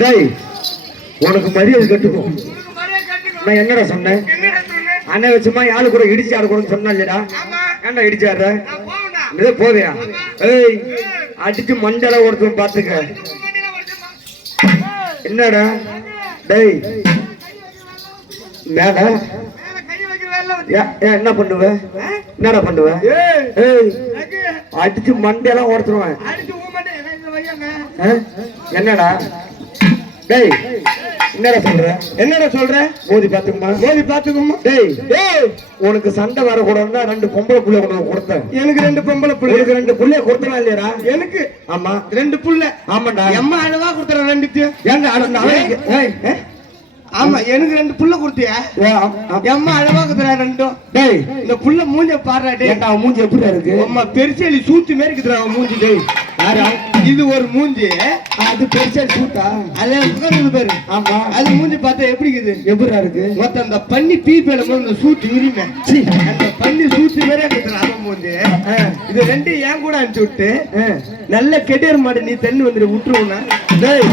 டேய் உனக்கு மரியாதை கட்டுக்கும். நான் என்னடா சொன்னேன்? அண்ணன் வச்சுமா யாரு கூட இடிச்சு ஆடுக்கணும்னு சொன்னா இல்லடா. ஏன்டா இடிச்சாடுற? போவியா? ஏய் அடிச்சு மண்டல ஒருத்தன் பாத்துக்க. என்னடா டேய் மேல என்ன பண்ணுவ? என்னடா பண்ணுவ? ஏய் அடிச்சு மண்டையெல்லாம் ஓடுத்துருவேன். என்னடா டேய் என்னடா சொல்ற? என்னடா சொல்ற? மோதி பாத்துக்குமா? மோதி பாத்துக்குமா? டேய் டேய் உனக்கு சண்டை வரக்கூடாதுன்னா 2 பொம்பளை புள்ள உனக்கு கொடுத்தேன். எனக்கு 2 பொம்பளை புள்ள. எனக்கு 2 புள்ளைய கொடுத்தனா இல்லையா? எனக்கு ஆமா 2 புள்ள. ஆமாடா. அம்மா அழகா கொடுத்தற 2த்தையும். ஏங்க ஆமா எனக்கு 2 புள்ள கொடுத்தியா? அம்மா அழகா கொடுத்தற 2. டேய் இந்த புள்ள மூஞ்ச பாறா. டேய் ஏண்டா மூஞ்சி எப்படி இருக்கு? அம்மா பெருசேலி சூத்து மாதிரி இருக்குடா மூஞ்சி. டேய் யாரா இது ஒரு மூஞ்சி? அது பெருசேலி சூத்தா? அதே உட்கார்ந்து பாரு. ஆமா அது மூஞ்சி பார்த்தா எப்படி இருக்குது? எப்படிடா இருக்கு? மொத்த அந்த பன்னி பீப்பேல அந்த சூத்து உரிமை. அந்த பன்னி சூத்து மாதிரி இருக்குடா அந்த மூஞ்சி. இது 2 ஏன் கூட அனுப்பிச்சு விட்டு நல்ல கெட்டியர் மாடு நீ தண்ணி வந்துட்டு விட்டுருவா. டேய்